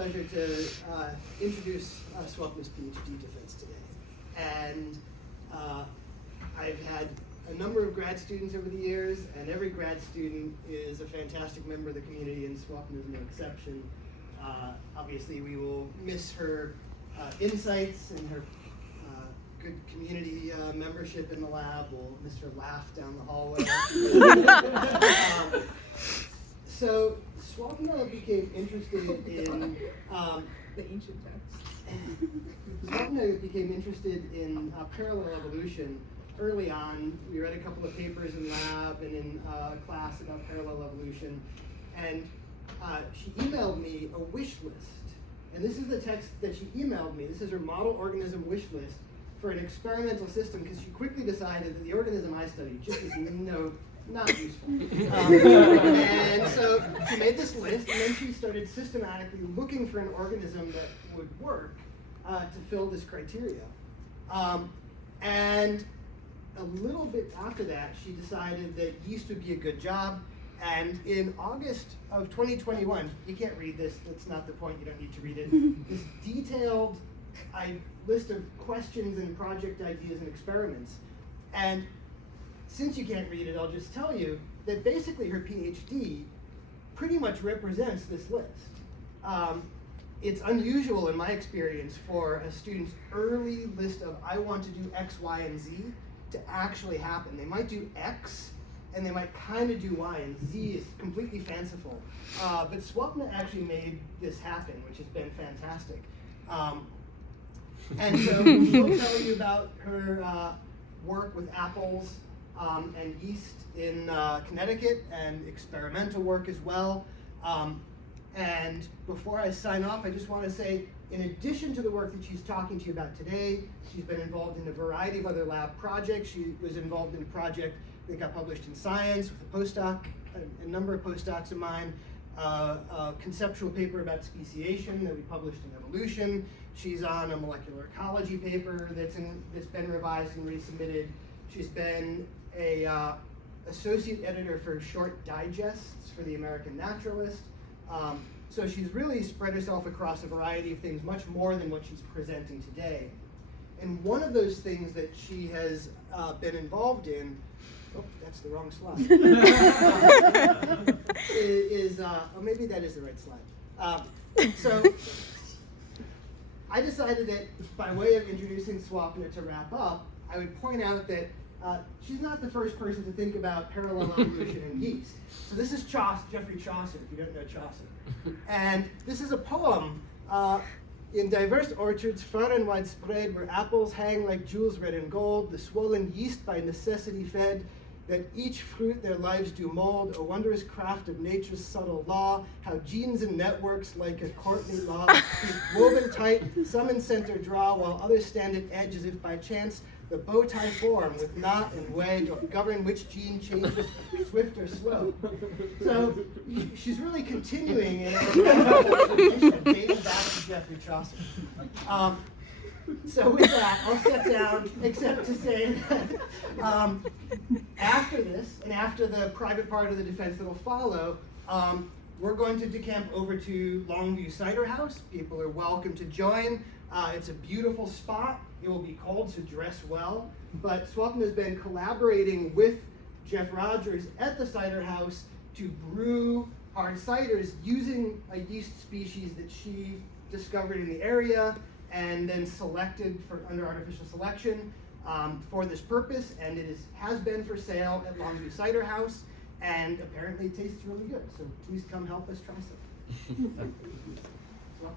pleasure to introduce Swapna's Ph.D. defense today. And I've had a number of grad students over the years, and every grad student is a fantastic member of the community, and Swapna is no exception. Obviously, we will miss her insights and her good community membership in the lab. We'll miss her laugh down the hallway. So Swapna became interested in the ancient text. Swapna became interested in parallel evolution early on. We read a couple of papers in lab and in class about parallel evolution, and she emailed me a wish list. And this is the text that she emailed me. This is her model organism wish list for an experimental system, because she quickly decided that the organism I studied just is not useful. And so she made this list, and then she started systematically looking for an organism that would work to fill this criteria. And a little bit after that, she decided that yeast would be a good job. And in August of 2021, you can't read this, that's not the point, you don't need to read it. This detailed list of questions and project ideas and experiments. And since you can't read it, I'll just tell you that basically her PhD pretty much represents this list. It's unusual in my experience for a student's early list of I want to do X, Y, and Z to actually happen. They might do X, and they might kind of do Y, and Z is completely fanciful. But Swapna actually made this happen, which has been fantastic. And so she'll tell you about her work with apples and yeast in Connecticut, and experimental work as well. And before I sign off, I just want to say, in addition to the work that she's talking to you about today, she's been involved in a variety of other lab projects. She was involved in a project that got published in Science with a postdoc, a number of postdocs of mine, a conceptual paper about speciation that we published in Evolution. She's on a molecular ecology paper that's been revised and resubmitted. She's been a associate editor for short digests for the American Naturalist. So she's really spread herself across a variety of things, much more than what she's presenting today. And one of those things that she has been involved in, oh, that's the wrong slide, oh, maybe that is the right slide. So I decided that by way of introducing Swapna to wrap up, I would point out that she's not the first person to think about parallel evolution in yeast. So this is Geoffrey Chaucer, if you don't know Chaucer. And this is a poem. In diverse orchards, far and widespread, where apples hang like jewels red and gold, the swollen yeast by necessity fed, that each fruit their lives do mold, a wondrous craft of nature's subtle law, how genes and networks like a courtly law, woven tight, some in center draw, while others stand at edge as if by chance the bow tie form with knot and wedge govern which gene changes swift or slow. So she's really continuing in a tradition dating back to Geoffrey Chaucer. So with that, I'll step down, except to say that after this, and after the private part of the defense that will follow, we're going to decamp over to Longview Cider House. People are welcome to join. It's a beautiful spot. It will be cold, so dress well. But Swapna has been collaborating with Jeff Rogers at the Cider House to brew hard ciders using a yeast species that she discovered in the area and then selected under artificial selection for this purpose. And it has been for sale at Longview Cider House, and apparently tastes really good. So please come help us try some.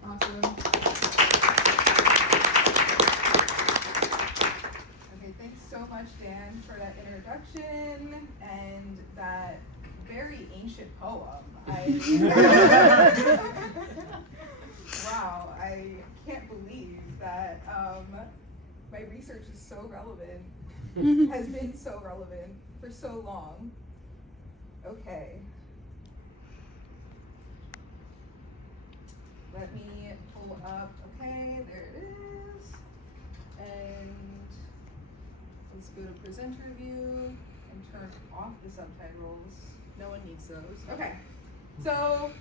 Awesome. Okay, thanks so much, Dan, for that introduction and that very ancient poem. Wow, I can't believe that my research is so relevant, has been so relevant for so long. Okay. Let me pull up, okay, there it is. And let's go to presenter view and turn off the subtitles. No one needs those. Okay, so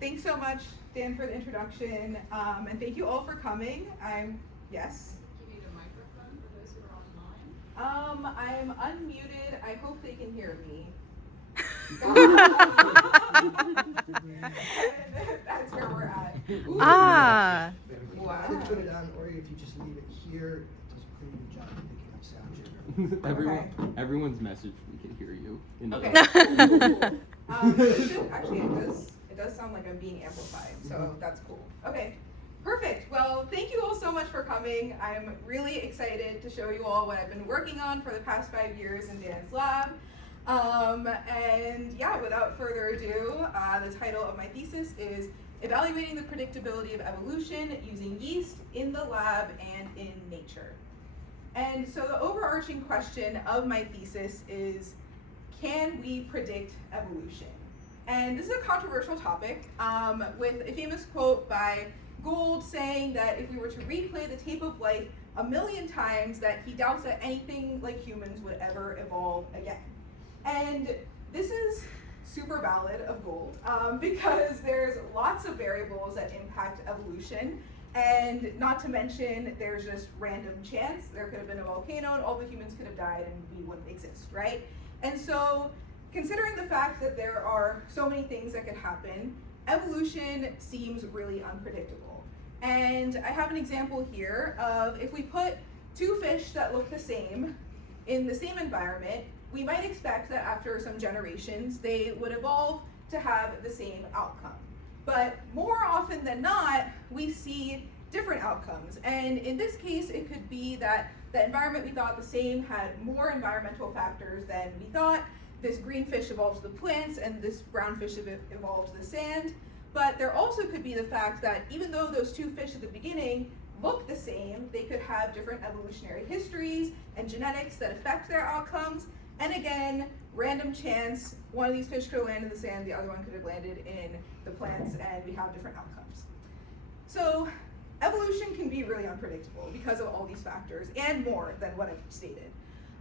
thanks so much, Dan, for the introduction, and thank you all for coming. Yes? Do you need a microphone for those who are online? I'm unmuted. I hope they can hear me. That's where we're at. Ooh. Ah. Wow. I put it on, or if you just leave it here, it does a pretty good job of picking up sound. Everyone's message, we can hear you. Okay. Actually, it does sound like I'm being amplified, so that's cool. Okay, perfect. Well, thank you all so much for coming. I'm really excited to show you all what I've been working on for the past 5 years in Dan's lab. And yeah, without further ado, the title of my thesis is Evaluating the Predictability of Evolution Using Yeast in the Lab and in Nature. And so the overarching question of my thesis is, can we predict evolution? And this is a controversial topic, with a famous quote by Gould saying that if we were to replay the tape of life 1,000,000 times, that he doubts that anything like humans would ever evolve again. And this is super valid of Gould, because there's lots of variables that impact evolution, and not to mention there's just random chance. There could have been a volcano and all the humans could have died and we wouldn't exist, right? And so, considering the fact that there are so many things that could happen, evolution seems really unpredictable. And I have an example here of if we put two fish that look the same in the same environment, we might expect that after some generations, they would evolve to have the same outcome. But more often than not, we see different outcomes. And in this case, it could be that the environment we thought the same had more environmental factors than we thought. This green fish evolved to the plants and this brown fish evolved to the sand. But there also could be the fact that even though those two fish at the beginning look the same, they could have different evolutionary histories and genetics that affect their outcomes. And again, random chance, one of these fish could have landed in the sand, the other one could have landed in the plants, and we have different outcomes. So evolution can be really unpredictable because of all these factors and more than what I've stated.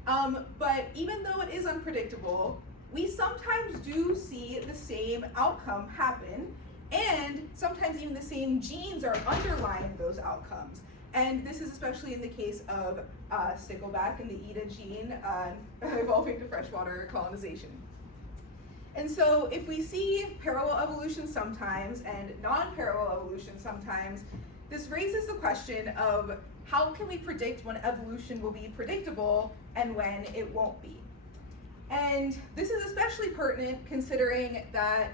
But even though it is unpredictable, we sometimes do see the same outcome happen, and sometimes even the same genes are underlying those outcomes. And this is especially in the case of stickleback and the EDA gene evolving to freshwater colonization. And so if we see parallel evolution sometimes and non-parallel evolution sometimes, this raises the question of how can we predict when evolution will be predictable and when it won't be? And this is especially pertinent considering that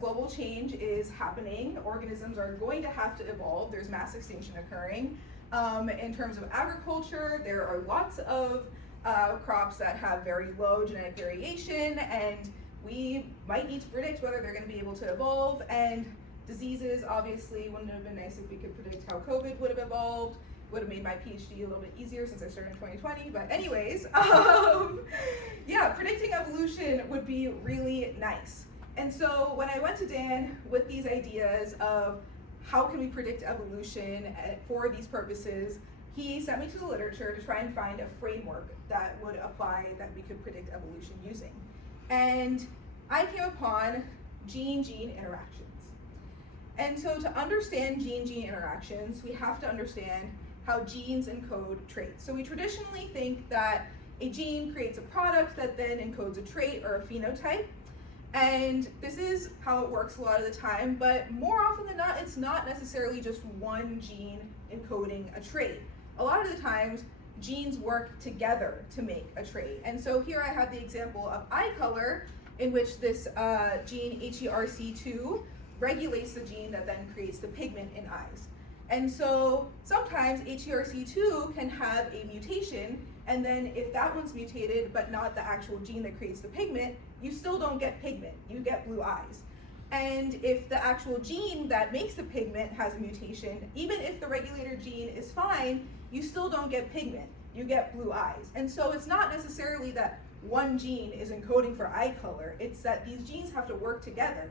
global change is happening. Organisms are going to have to evolve. There's mass extinction occurring. In terms of agriculture, there are lots of crops that have very low genetic variation, and we might need to predict whether they're going to be able to evolve. And diseases, obviously, wouldn't it have been nice if we could predict how COVID would have evolved. Would have made my Ph.D. a little bit easier since I started in 2020. But anyways, yeah, predicting evolution would be really nice. And so when I went to Dan with these ideas of how can we predict evolution for these purposes, he sent me to the literature to try and find a framework that would apply that we could predict evolution using. And I came upon gene-gene interactions. And so to understand gene-gene interactions, we have to understand how genes encode traits. So we traditionally think that a gene creates a product that then encodes a trait or a phenotype. And this is how it works a lot of the time, but more often than not, it's not necessarily just one gene encoding a trait. A lot of the times, genes work together to make a trait. And so here I have the example of eye color, in which this gene HERC2 regulates the gene that then creates the pigment in eyes. And so sometimes HERC2 can have a mutation, and then if that one's mutated but not the actual gene that creates the pigment, you still don't get pigment, you get blue eyes. And if the actual gene that makes the pigment has a mutation, even if the regulator gene is fine, you still don't get pigment, you get blue eyes. And so it's not necessarily that one gene is encoding for eye color, it's that these genes have to work together.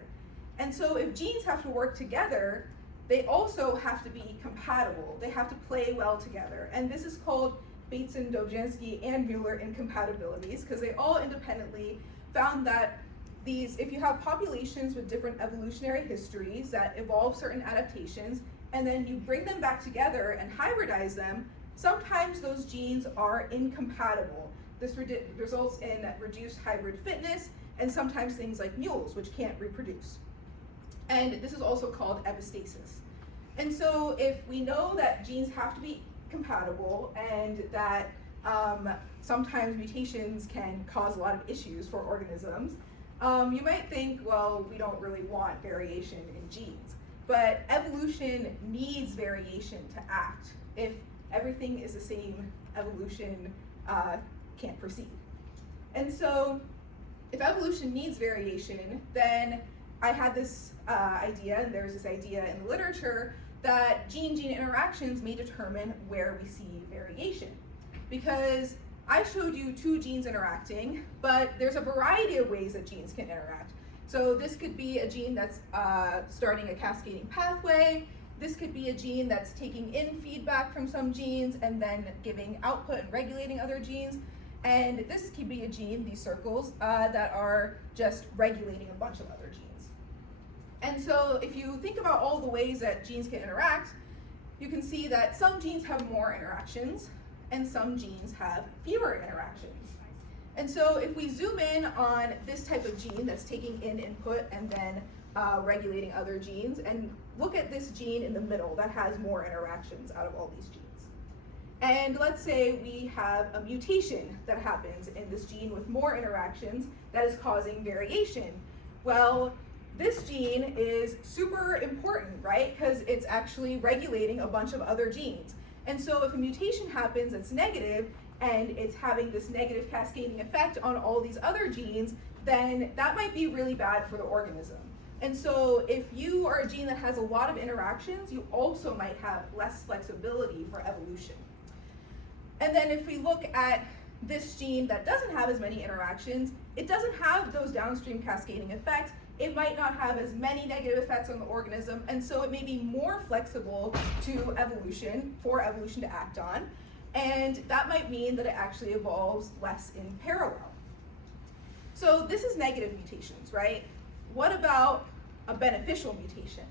And so if genes have to work together, they also have to be compatible. They have to play well together. And this is called Bateson, Dobzhansky, and Mueller incompatibilities, because they all independently found that if you have populations with different evolutionary histories that evolve certain adaptations, and then you bring them back together and hybridize them, sometimes those genes are incompatible. This results in reduced hybrid fitness, and sometimes things like mules, which can't reproduce. And this is also called epistasis. And so if we know that genes have to be compatible and that sometimes mutations can cause a lot of issues for organisms, you might think, well, we don't really want variation in genes. But evolution needs variation to act. If everything is the same, evolution can't proceed. And so if evolution needs variation, then I had this idea, and there's this idea in the literature, that gene-gene interactions may determine where we see variation. Because I showed you two genes interacting, but there's a variety of ways that genes can interact. So this could be a gene that's starting a cascading pathway. This could be a gene that's taking in feedback from some genes and then giving output and regulating other genes. And this could be a gene, these circles, that are just regulating a bunch of other genes. And so if you think about all the ways that genes can interact, you can see that some genes have more interactions and some genes have fewer interactions. And so if we zoom in on this type of gene that's taking in input and then regulating other genes, and look at this gene in the middle that has more interactions out of all these genes. And let's say we have a mutation that happens in this gene with more interactions that is causing variation. Well, this gene is super important, right? Because it's actually regulating a bunch of other genes. And so if a mutation happens that's negative and it's having this negative cascading effect on all these other genes, then that might be really bad for the organism. And so if you are a gene that has a lot of interactions, you also might have less flexibility for evolution. And then if we look at this gene that doesn't have as many interactions, it doesn't have those downstream cascading effects. It might not have as many negative effects on the organism, and so it may be more flexible to evolution, for evolution to act on, and that might mean that it actually evolves less in parallel. So this is negative mutations, right? What about a beneficial mutation?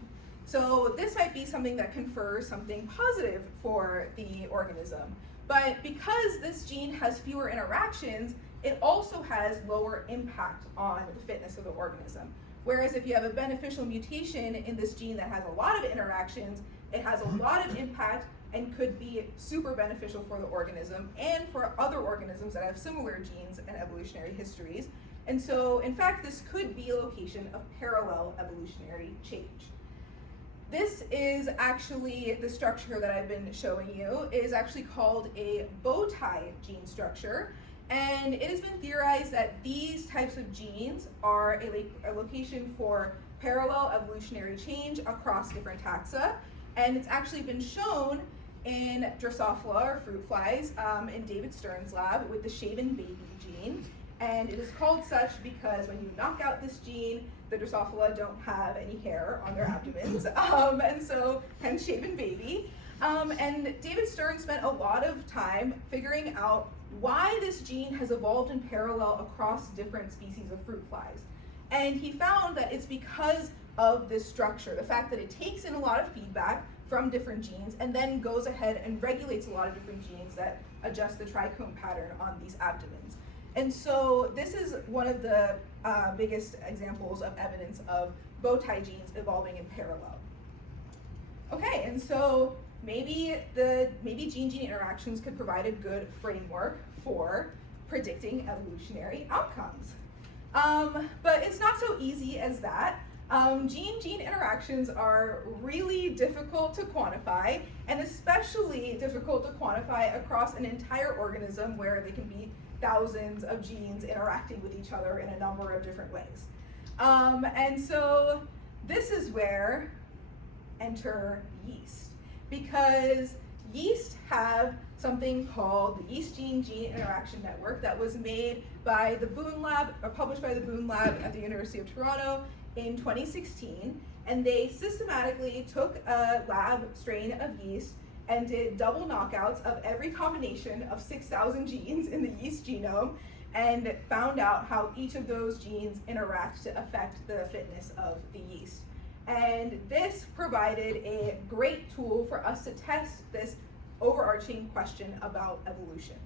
So this might be something that confers something positive for the organism, but because this gene has fewer interactions, it also has lower impact on the fitness of the organism. Whereas if you have a beneficial mutation in this gene that has a lot of interactions, it has a lot of impact and could be super beneficial for the organism and for other organisms that have similar genes and evolutionary histories. And so, in fact, this could be a location of parallel evolutionary change. This is actually the structure that I've been showing you is actually called a bow tie gene structure. And it has been theorized that these types of genes are a location for parallel evolutionary change across different taxa. And it's actually been shown in Drosophila, or fruit flies, in David Stern's lab with the shaven baby gene. And it is called such because when you knock out this gene, the Drosophila don't have any hair on their abdomens, and so hence shaven baby. And David Stern spent a lot of time figuring out why this gene has evolved in parallel across different species of fruit flies. And he found that it's because of this structure, the fact that it takes in a lot of feedback from different genes and then goes ahead and regulates a lot of different genes that adjust the trichome pattern on these abdomens. And so this is one of the biggest examples of evidence of bow tie genes evolving in parallel. Okay, and so maybe gene-gene interactions could provide a good framework for predicting evolutionary outcomes. But it's not so easy as that. Gene-gene interactions are really difficult to quantify, and especially difficult to quantify across an entire organism where they can be thousands of genes interacting with each other in a number of different ways. And so this is where enter yeast, because yeast have something called the yeast gene-gene interaction network that was made by the Boone Lab, or published by the Boone Lab at the University of Toronto in 2016, and they systematically took a lab strain of yeast and did double knockouts of every combination of 6,000 genes in the yeast genome, and found out how each of those genes interact to affect the fitness of the yeast. And this provided a great tool for us to test this overarching question about evolution.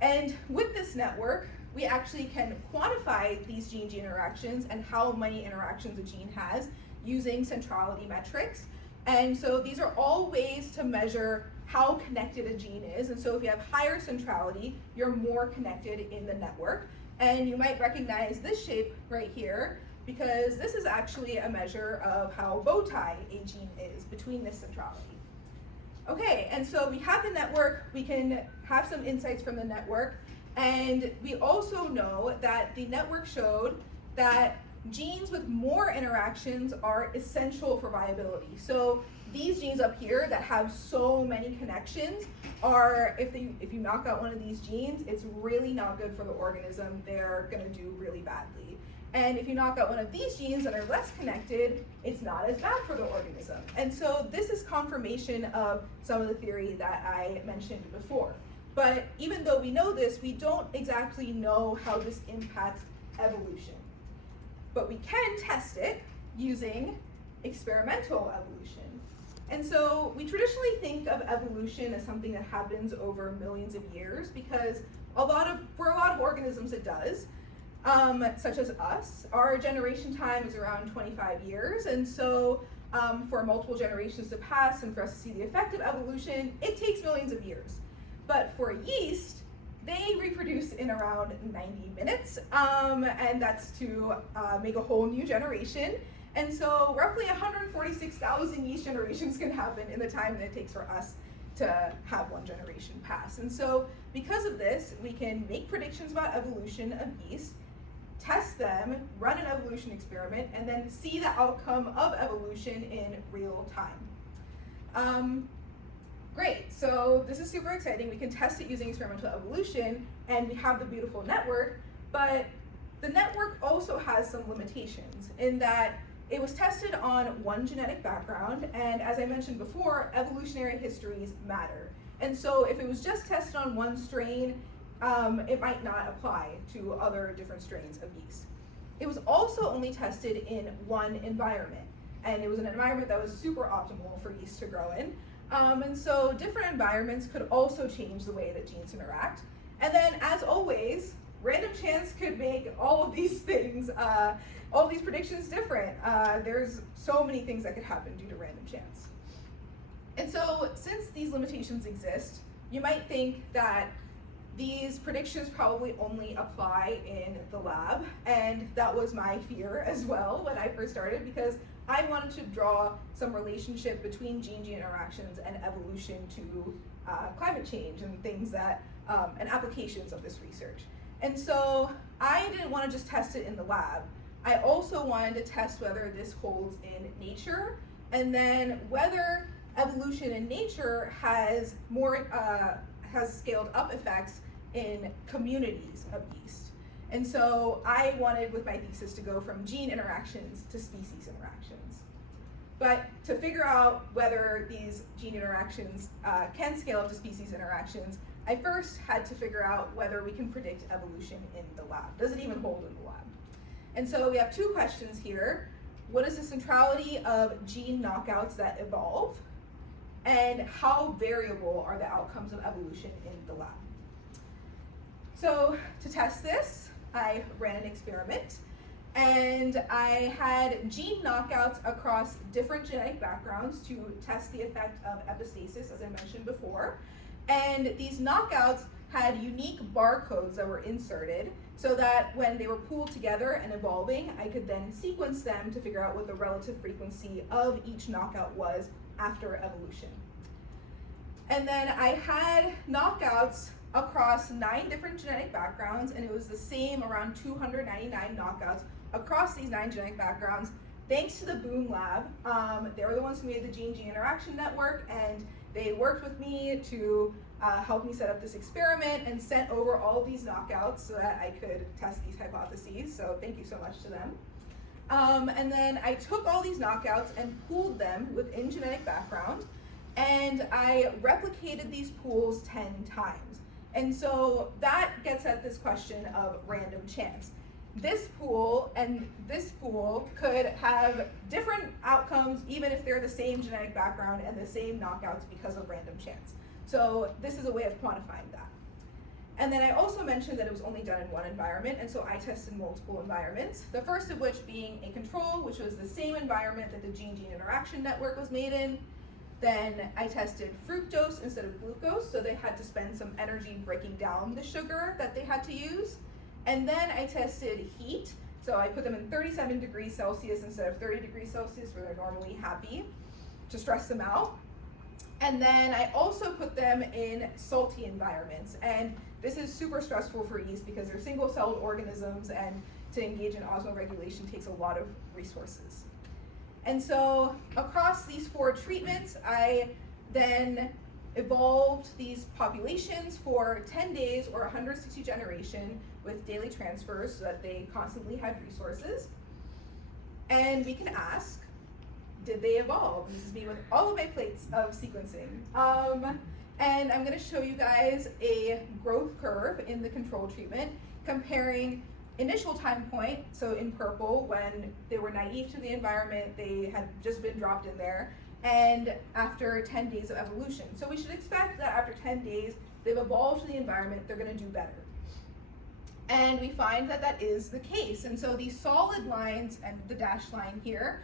And with this network, we actually can quantify these gene-gene interactions and how many interactions a gene has using centrality metrics. And so these are all ways to measure how connected a gene is. And so if you have higher centrality, you're more connected in the network. And you might recognize this shape right here, because this is actually a measure of how bow tie a gene is between this centrality. Okay, and so we have the network, we can have some insights from the network, and we also know that the network showed that genes with more interactions are essential for viability. So these genes up here that have so many connections are, if you knock out one of these genes, it's really not good for the organism. They're gonna do really badly. And if you knock out one of these genes that are less connected, it's not as bad for the organism. And so this is confirmation of some of the theory that I mentioned before. But even though we know this, we don't exactly know how this impacts evolution. But we can test it using experimental evolution. And so we traditionally think of evolution as something that happens over millions of years, because for a lot of organisms it does. Such as us, our generation time is around 25 years, and so for multiple generations to pass and for us to see the effect of evolution, it takes millions of years. But for yeast, they reproduce in around 90 minutes, and that's to make a whole new generation. And so roughly 146,000 yeast generations can happen in the time that it takes for us to have one generation pass. And so because of this, we can make predictions about evolution of yeast, test them, run an evolution experiment, and then see the outcome of evolution in real time. Great, so this is super exciting. We can test it using experimental evolution, and we have the beautiful network, but the network also has some limitations in that it was tested on one genetic background, and as I mentioned before, evolutionary histories matter. And so if it was just tested on one strain, it might not apply to other different strains of yeast. It was also only tested in one environment, and it was an environment that was super optimal for yeast to grow in. And so different environments could also change the way that genes interact. And then, as always, random chance could make all of these things, all these predictions different. There's so many things that could happen due to random chance. And so, since these limitations exist, you might think that these predictions probably only apply in the lab, and that was my fear as well when I first started, because I wanted to draw some relationship between gene-gene interactions and evolution to climate change and things that, and applications of this research. And so I didn't want to just test it in the lab. I also wanted to test whether this holds in nature, and then whether evolution in nature has scaled up effects in communities of yeast. And so I wanted with my thesis to go from gene interactions to species interactions. But to figure out whether these gene interactions can scale up to species interactions, I first had to figure out whether we can predict evolution in the lab. Does it even hold in the lab? And so we have two questions here. What is the centrality of gene knockouts that evolve? And how variable are the outcomes of evolution in the lab? So to test this, I ran an experiment, and I had gene knockouts across different genetic backgrounds to test the effect of epistasis, as I mentioned before. And these knockouts had unique barcodes that were inserted so that when they were pooled together and evolving, I could then sequence them to figure out what the relative frequency of each knockout was after evolution. And then I had knockouts across 9 different genetic backgrounds, and it was the same, around 299 knockouts across these 9 genetic backgrounds, thanks to the Boom Lab. They were the ones who made the gene-gene interaction network, and they worked with me to help me set up this experiment and sent over all of these knockouts so that I could test these hypotheses, so thank you so much to them. And then I took all these knockouts and pooled them within genetic background, and I replicated these pools 10 times. And so that gets at this question of random chance. This pool and this pool could have different outcomes even if they're the same genetic background and the same knockouts because of random chance. So this is a way of quantifying that. And then I also mentioned that it was only done in one environment, and so I tested multiple environments. The first of which being a control, which was the same environment that the gene-gene interaction network was made in. Then I tested fructose instead of glucose, so they had to spend some energy breaking down the sugar that they had to use. And then I tested heat, so I put them in 37 degrees Celsius instead of 30 degrees Celsius where they're normally happy, to stress them out. And then I also put them in salty environments, and this is super stressful for yeast because they're single-celled organisms, and to engage in osmoregulation takes a lot of resources. And so across these 4 treatments, I then evolved these populations for 10 days or 160 generation with daily transfers so that they constantly had resources. And we can ask, did they evolve? This is me with all of my plates of sequencing. And I'm going to show you guys a growth curve in the control treatment comparing initial time point, so in purple, when they were naive to the environment, they had just been dropped in there, and after 10 days of evolution. So we should expect that after 10 days, they've evolved to the environment, they're going to do better. And we find that that is the case. And so these solid lines and the dashed line here,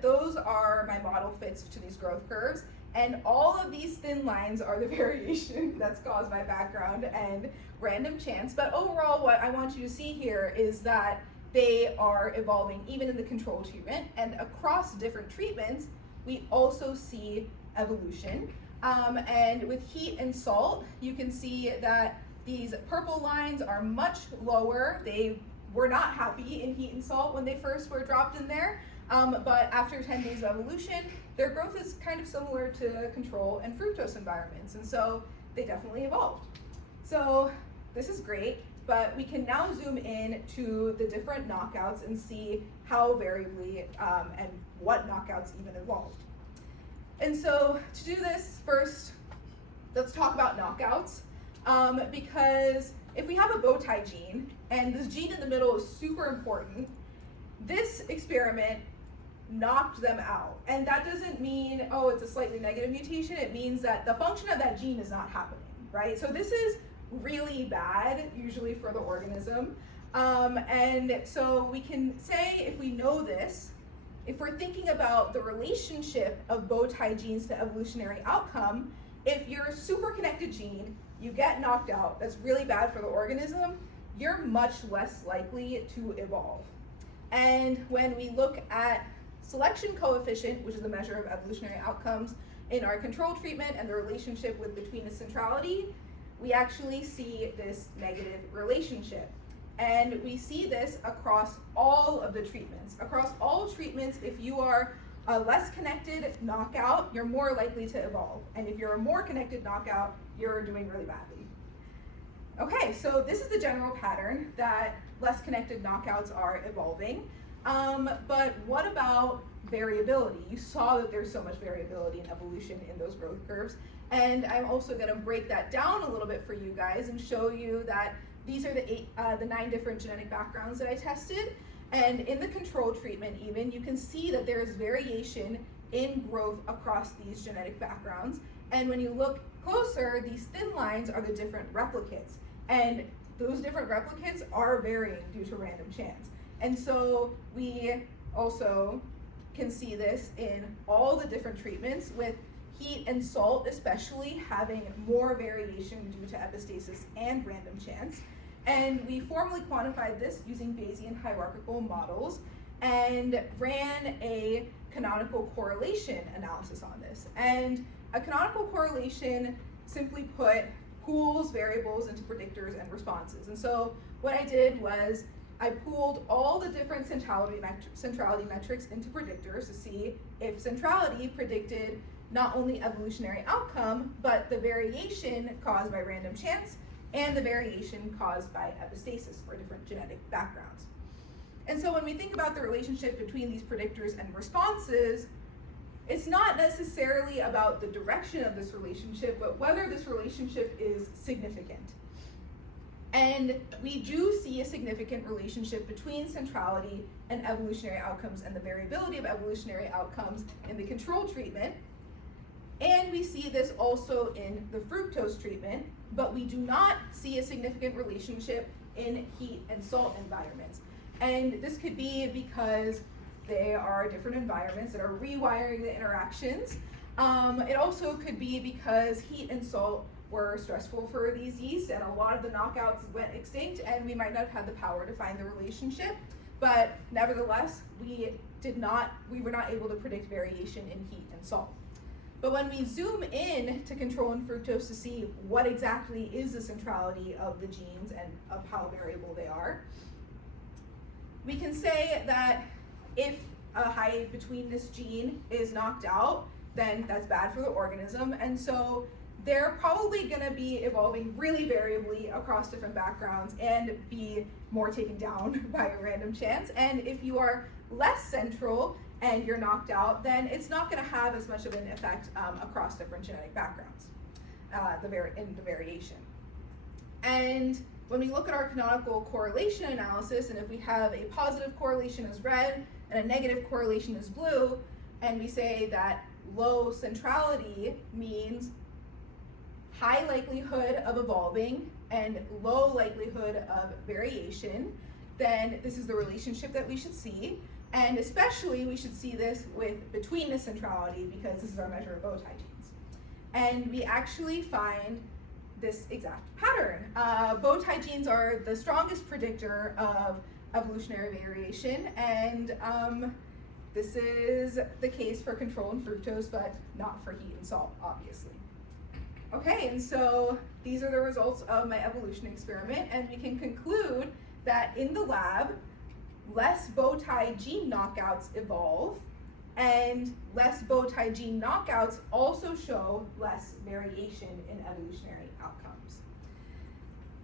those are my model fits to these growth curves. And all of these thin lines are the variation that's caused by background and random chance. But overall, what I want you to see here is that they are evolving even in the control treatment. And across different treatments, we also see evolution. And with heat and salt, you can see that these purple lines are much lower. They were not happy in heat and salt when they first were dropped in there. But after 10 days of evolution, their growth is kind of similar to control and fructose environments, and so they definitely evolved. So this is great, but we can now zoom in to the different knockouts and see how variably and what knockouts even evolved. And so to do this, first, let's talk about knockouts, because if we have a bow tie gene, and this gene in the middle is super important, this experiment knocked them out. And that doesn't mean, oh, it's a slightly negative mutation. It means that the function of that gene is not happening, right? So this is really bad, usually for the organism. And so we can say, if we know this, if we're thinking about the relationship of bow tie genes to evolutionary outcome, if you're a super connected gene, you get knocked out, that's really bad for the organism, you're much less likely to evolve. And when we look at selection coefficient, which is a measure of evolutionary outcomes in our control treatment and the relationship between the centrality, we actually see this negative relationship. And we see this across all of the treatments. Across all treatments, if you are a less connected knockout, you're more likely to evolve. And if you're a more connected knockout, you're doing really badly. Okay, so this is the general pattern that less connected knockouts are evolving. But what about variability? You saw that there's so much variability in evolution in those growth curves. And I'm also going to break that down a little bit for you guys and show you that these are the 9 different genetic backgrounds that I tested. And in the control treatment even, you can see that there is variation in growth across these genetic backgrounds. And when you look closer, these thin lines are the different replicates. And those different replicates are varying due to random chance. And so we also can see this in all the different treatments, with heat and salt especially having more variation due to epistasis and random chance. And we formally quantified this using Bayesian hierarchical models and ran a canonical correlation analysis on this. And a canonical correlation simply put pools variables into predictors and responses. And so what I did was I pooled all the different centrality metrics into predictors to see if centrality predicted not only evolutionary outcome, but the variation caused by random chance and the variation caused by epistasis for different genetic backgrounds. And so when we think about the relationship between these predictors and responses, it's not necessarily about the direction of this relationship, but whether this relationship is significant. And we do see a significant relationship between centrality and evolutionary outcomes and the variability of evolutionary outcomes in the control treatment. And we see this also in the fructose treatment, but we do not see a significant relationship in heat and salt environments. And this could be because they are different environments that are rewiring the interactions. It also could be because heat and salt were stressful for these yeasts and a lot of the knockouts went extinct and we might not have had the power to find the relationship. But nevertheless, we were not able to predict variation in heat and salt. But when we zoom in to control and fructose to see what exactly is the centrality of the genes and of how variable they are, we can say that if a high between this gene is knocked out, then that's bad for the organism. And so they're probably going to be evolving really variably across different backgrounds and be more taken down by a random chance. And if you are less central and you're knocked out, then it's not going to have as much of an effect across different genetic backgrounds, in the variation. And when we look at our canonical correlation analysis, and if we have a positive correlation as red and a negative correlation as blue, and we say that low centrality means high likelihood of evolving and low likelihood of variation, then this is the relationship that we should see. And especially we should see this with between the centrality because this is our measure of bow tie genes. And we actually find this exact pattern. Bow tie genes are the strongest predictor of evolutionary variation, and this is the case for control and fructose, but not for heat and salt, obviously. Okay, and so these are the results of my evolution experiment, and we can conclude that in the lab, less bow tie gene knockouts evolve, and less bow tie gene knockouts also show less variation in evolutionary outcomes.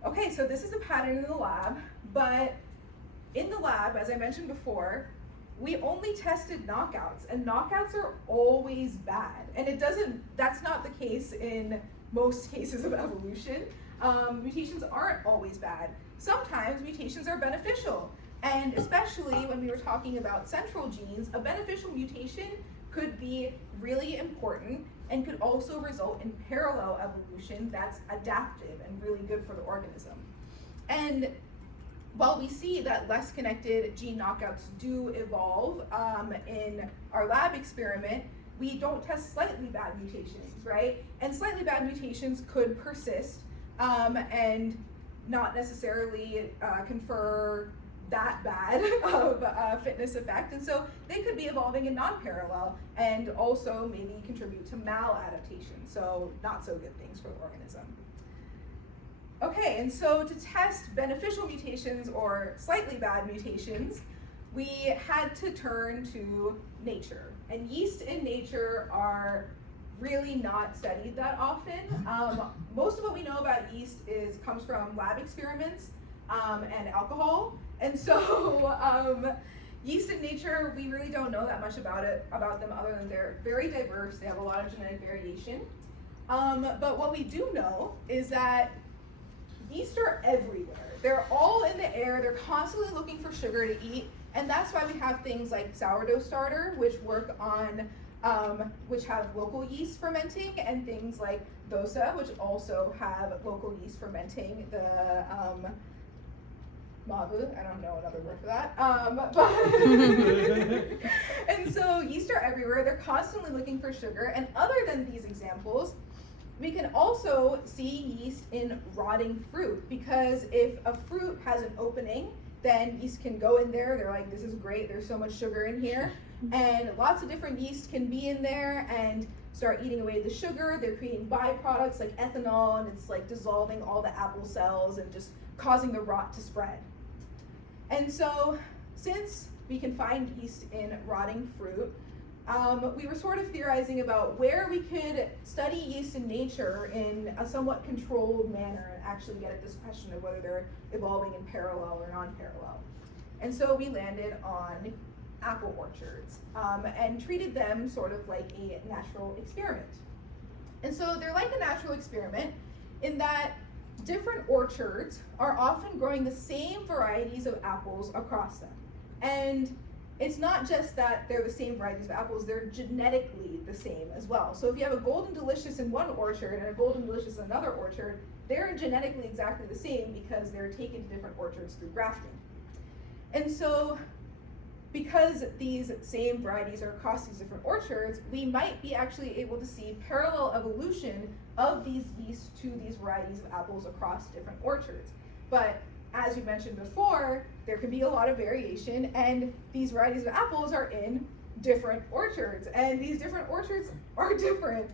Okay, so this is a pattern in the lab, but in the lab, as I mentioned before, we only tested knockouts, and knockouts are always bad. And that's not the case in most cases of evolution. Mutations aren't always bad. Sometimes mutations are beneficial. And especially when we were talking about central genes, a beneficial mutation could be really important and could also result in parallel evolution that's adaptive and really good for the organism. And while we see that less connected gene knockouts do evolve in our lab experiment, we don't test slightly bad mutations, right? And slightly bad mutations could persist and not necessarily confer that bad of a fitness effect. And so they could be evolving in non-parallel and also maybe contribute to maladaptation, so not so good things for the organism. Okay, and so to test beneficial mutations or slightly bad mutations, we had to turn to nature. And yeast in nature are really not studied that often. Most of what we know about yeast comes from lab experiments and alcohol. And so yeast in nature, we really don't know that much about them other than they're very diverse. They have a lot of genetic variation. But what we do know is that yeast are everywhere. They're all in the air. They're constantly looking for sugar to eat. And that's why we have things like sourdough starter, which work on, which have local yeast fermenting, and things like dosa, which also have local yeast fermenting. The mavu, I don't know another word for that. And so yeast are everywhere. They're constantly looking for sugar. And other than these examples, we can also see yeast in rotting fruit, because if a fruit has an opening, then yeast can go in there. They're like, this is great, there's so much sugar in here. And lots of different yeast can be in there and start eating away the sugar. They're creating byproducts like ethanol, and it's like dissolving all the apple cells and just causing the rot to spread. And so since we can find yeast in rotting fruit, we were sort of theorizing about where we could study yeast in nature in a somewhat controlled manner and actually get at this question of whether they're evolving in parallel or non-parallel. And so we landed on apple orchards and treated them sort of like a natural experiment. And so they're like a natural experiment in that different orchards are often growing the same varieties of apples across them. And it's not just that they're the same varieties of apples, they're genetically the same as well. So if you have a Golden Delicious in one orchard and a Golden Delicious in another orchard, they're genetically exactly the same because they're taken to different orchards through grafting. And so because these same varieties are across these different orchards, we might be actually able to see parallel evolution of these yeast to these varieties of apples across different orchards. But as we mentioned before, there can be a lot of variation, and these varieties of apples are in different orchards, and these different orchards are different.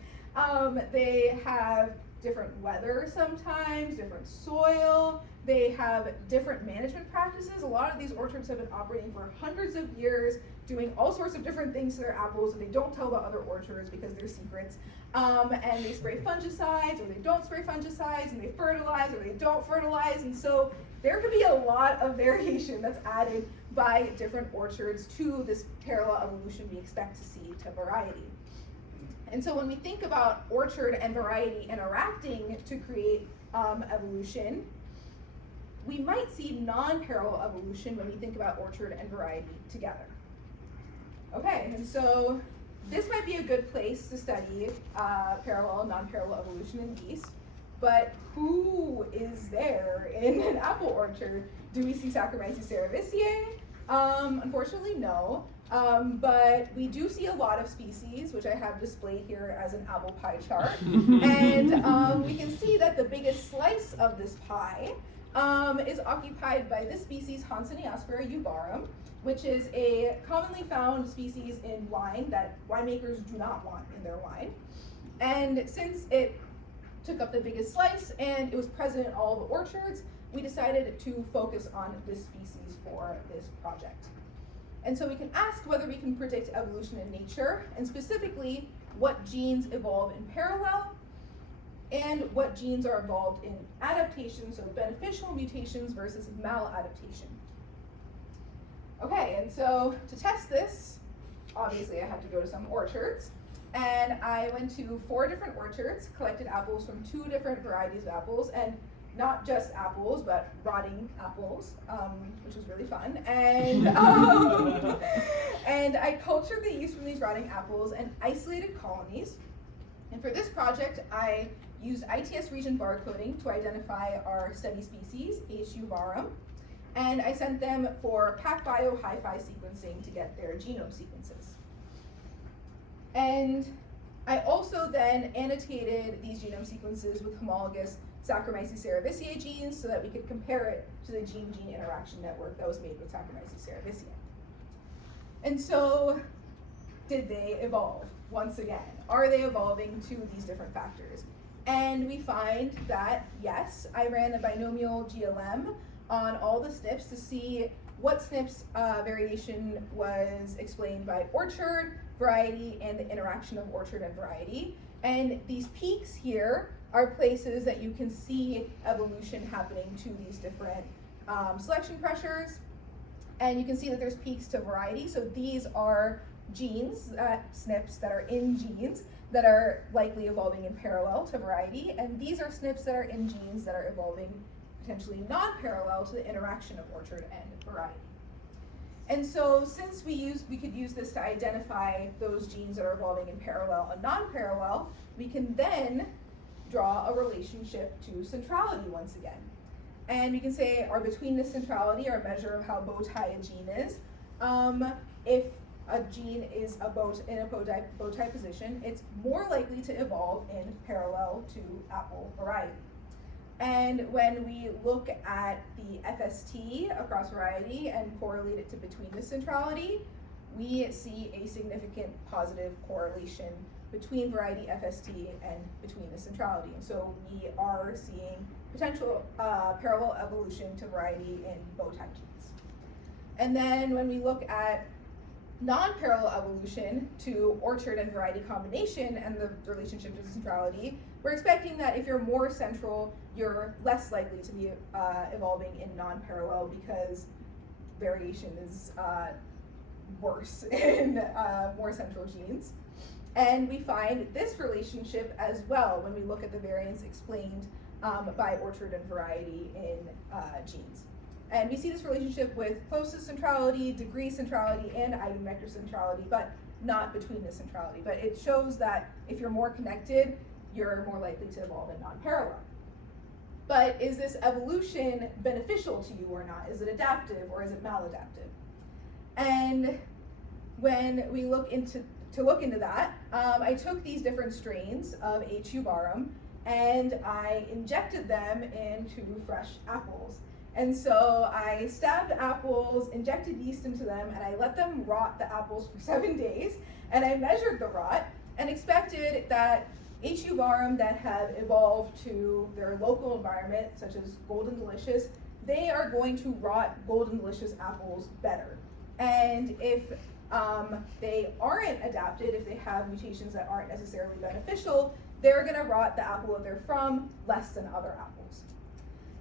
They have different weather sometimes, different soil, they have different management practices. A lot of these orchards have been operating for hundreds of years, doing all sorts of different things to their apples that they don't tell the other orchards because they're secrets. And they spray fungicides, or they don't spray fungicides, and they fertilize, or they don't fertilize. And so there could be a lot of variation that's added by different orchards to this parallel evolution we expect to see to variety. And so when we think about orchard and variety interacting to create evolution, we might see non-parallel evolution when we think about orchard and variety together. Okay, and so this might be a good place to study parallel and non-parallel evolution in yeast, but who is there in an apple orchard? Do we see Saccharomyces cerevisiae? Unfortunately, no. But we do see a lot of species, which I have displayed here as an apple pie chart. And we can see that the biggest slice of this pie is occupied by this species, Hanseníaspera eubarum, which is a commonly found species in wine that winemakers do not want in their wine. And since it took up the biggest slice and it was present in all the orchards, we decided to focus on this species for this project. And so we can ask whether we can predict evolution in nature, and specifically what genes evolve in parallel and what genes are involved in adaptation, so beneficial mutations versus maladaptation. Okay, and so to test this, obviously I had to go to some orchards, and I went to 4 different orchards, collected apples from 2 different varieties of apples, and not just apples, but rotting apples, which was really fun. And, and I cultured the yeast from these rotting apples and isolated colonies. And for this project, I used ITS region barcoding to identify our study species, H. eubarum, and I sent them for PacBio hi-fi sequencing to get their genome sequences. And I also then annotated these genome sequences with homologous Saccharomyces cerevisiae genes so that we could compare it to the gene-gene interaction network that was made with Saccharomyces cerevisiae. And so, did they evolve? Once again, are they evolving to these different factors? And we find that, yes, I ran a binomial GLM on all the SNPs to see what SNPs variation was explained by orchard, variety, and the interaction of orchard and variety. And these peaks here are places that you can see evolution happening to these different selection pressures. And you can see that there's peaks to variety. So these are genes, SNPs that are in genes that are likely evolving in parallel to variety. And these are SNPs that are in genes that are evolving potentially non-parallel to the interaction of orchard and variety. And so since we could use this to identify those genes that are evolving in parallel and non-parallel, we can then draw a relationship to centrality once again. And we can say our betweenness centrality, our measure of how bow tie a gene is. If a gene is in a bow tie position, it's more likely to evolve in parallel to apple variety. And when we look at the FST across variety and correlate it to betweenness centrality, we see a significant positive correlation between variety FST and betweenness centrality. And so we are seeing potential parallel evolution to variety in bow tie genes. And then when we look at non-parallel evolution to orchard and variety combination and the relationship to centrality, we're expecting that if you're more central, you're less likely to be evolving in non-parallel because variation is worse in more central genes. And we find this relationship as well when we look at the variance explained by orchard and variety in genes. And we see this relationship with closest centrality, degree centrality, and eigenvector centrality, but not between the centrality. But it shows that if you're more connected, you're more likely to evolve in non-parallel. But is this evolution beneficial to you or not? Is it adaptive or is it maladaptive? And when we look into that, I took these different strains of H. eubarum and I injected them into fresh apples. And so I stabbed apples, injected yeast into them, and I let them rot the apples for 7 days. And I measured the rot and expected that H. eubarum that have evolved to their local environment, such as Golden Delicious, they are going to rot Golden Delicious apples better. And if they aren't adapted, if they have mutations that aren't necessarily beneficial, they're going to rot the apple that they're from less than other apples.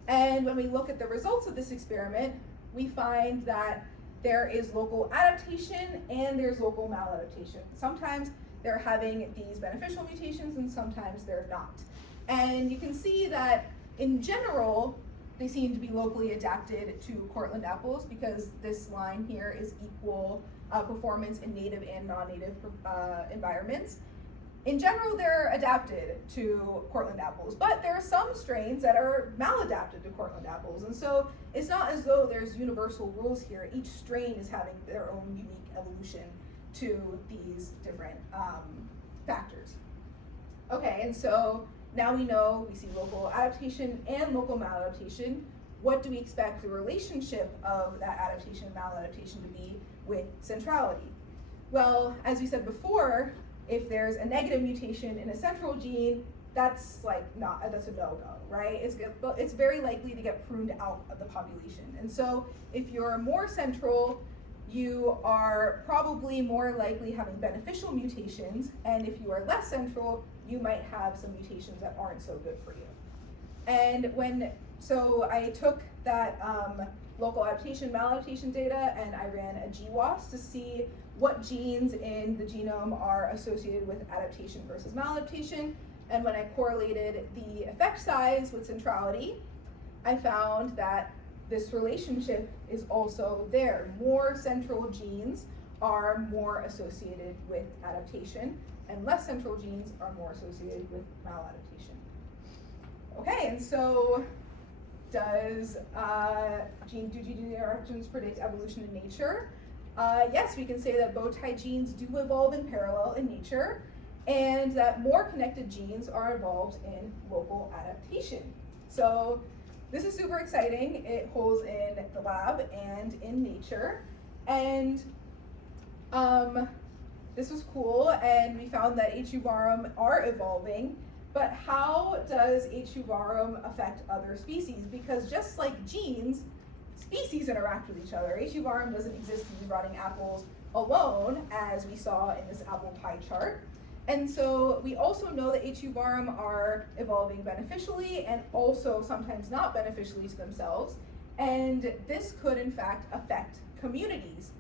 And when we look at the results of this experiment, we find that there is local adaptation and there's local maladaptation. Sometimes they're having these beneficial mutations and sometimes they're not. And you can see that in general, they seem to be locally adapted to Cortland apples because this line here is equal performance in native and non-native environments. In general, they're adapted to Cortland apples, but there are some strains that are maladapted to Cortland apples. And so it's not as though there's universal rules here. Each strain is having their own unique evolution to these different factors. Okay, and so now we know we see local adaptation and local maladaptation. What do we expect the relationship of that adaptation and maladaptation to be with centrality? Well, as we said before, if there's a negative mutation in a central gene, that's that's a no-go, right? It's very likely to get pruned out of the population. And so if you're more central, you are probably more likely having beneficial mutations, and if you are less central, you might have some mutations that aren't so good for you. And so I took that local adaptation, maladaptation data, and I ran a GWAS to see what genes in the genome are associated with adaptation versus maladaptation. And when I correlated the effect size with centrality, I found that this relationship is also there. More central genes are more associated with adaptation, and less central genes are more associated with maladaptation. Okay, and so do gene interactions predict evolution in nature? Yes, we can say that bow tie genes do evolve in parallel in nature, and that more connected genes are involved in local adaptation. So this is super exciting. It holds in the lab and in nature. And this was cool, and we found that H. eubarum are evolving, but how does H. eubarum affect other species? Because just like genes, species interact with each other. H. eubarum doesn't exist in these rotting apples alone, as we saw in this apple pie chart. And so we also know that H. eubarum are evolving beneficially and also sometimes not beneficially to themselves. And this could in fact affect communities.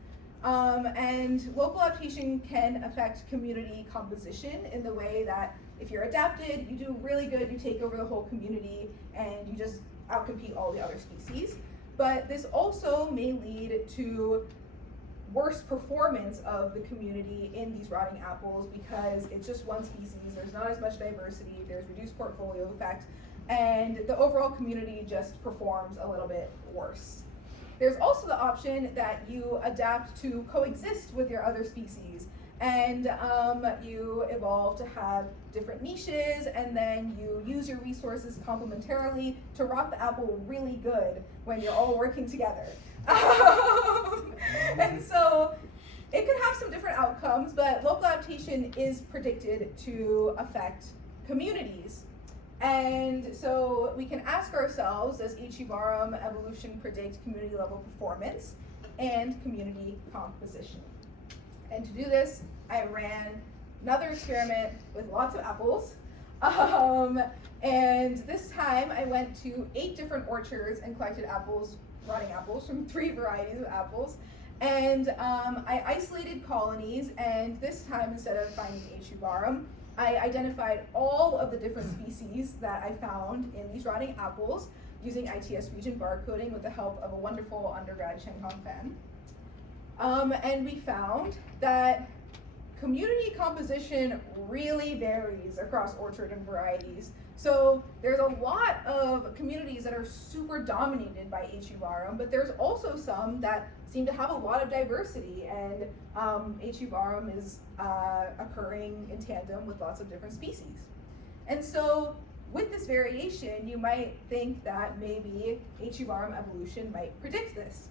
And local adaptation can affect community composition in the way that if you're adapted, you do really good, you take over the whole community and you just outcompete all the other species. But this also may lead to worse performance of the community in these rotting apples because it's just one species, there's not as much diversity, there's reduced portfolio effect, and the overall community just performs a little bit worse. There's also the option that you adapt to coexist with your other species, and you evolve to have different niches, and then you use your resources complementarily to rot the apple really good when you're all working together. And so it could have some different outcomes, but local adaptation is predicted to affect communities. And so we can ask ourselves, does H. eubarum evolution predict community level performance and community composition? And to do this, I ran another experiment with lots of apples. And this time I went to 8 different orchards and collected apples, rotting apples from 3 varieties of apples. And I isolated colonies, and this time, instead of finding H. uvarum, I identified all of the different species that I found in these rotting apples using ITS region barcoding with the help of a wonderful undergrad Shen Hong fan. And we found that community composition really varies across orchard and varieties. So there's a lot of communities that are super dominated by H. uvarum, but there's also some that seem to have a lot of diversity, and H. uvarum is occurring in tandem with lots of different species. And so with this variation, you might think that maybe H. uvarum evolution might predict this.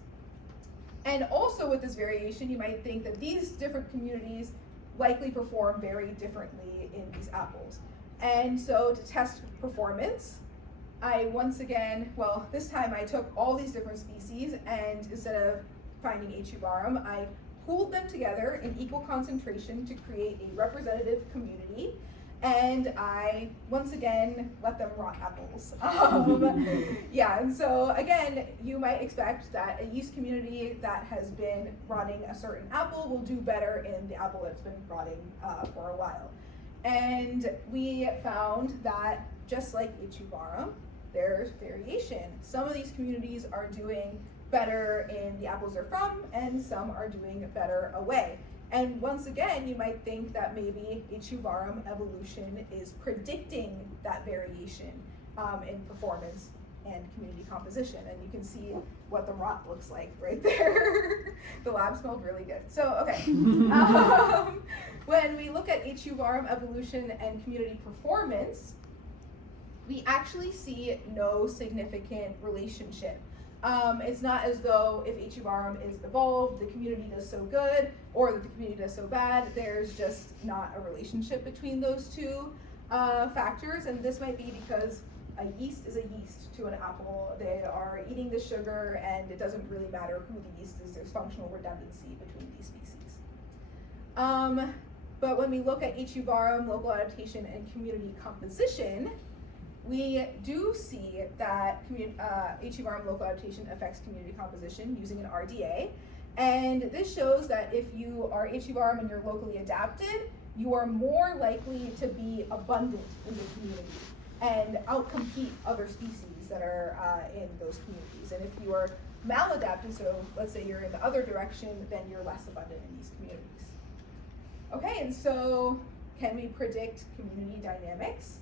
And also with this variation, you might think that these different communities likely perform very differently in these apples. And so to test performance, I once again, well, this time I took all these different species, and instead of finding H. uvarum, I pooled them together in equal concentration to create a representative community. And I, once again, let them rot apples. Yeah, and so again, you might expect that a yeast community that has been rotting a certain apple will do better in the apple that's been rotting for a while. And we found that just like H. uvarum, there's variation. Some of these communities are doing better in the apples they're from, and some are doing better away. And once again, you might think that maybe H. uvarum evolution is predicting that variation in performance and community composition. And you can see what the rot looks like right there. The lab smelled really good. So, okay. When we look at H. uvarum evolution and community performance, we actually see no significant relationship. It's not as though if H. uvarum is evolved, the community does so good, or that the community does so bad. There's just not a relationship between those two factors, and this might be because a yeast is a yeast to an apple. They are eating the sugar, and it doesn't really matter who the yeast is. There's functional redundancy between these species. But when we look at H. uvarum, local adaptation, and community composition, we do see that H. uvarum local adaptation affects community composition using an RDA. And this shows that if you are H. uvarum and you're locally adapted, you are more likely to be abundant in the community and outcompete other species that are in those communities. And if you are maladapted, so let's say you're in the other direction, then you're less abundant in these communities. Okay, and so can we predict community dynamics?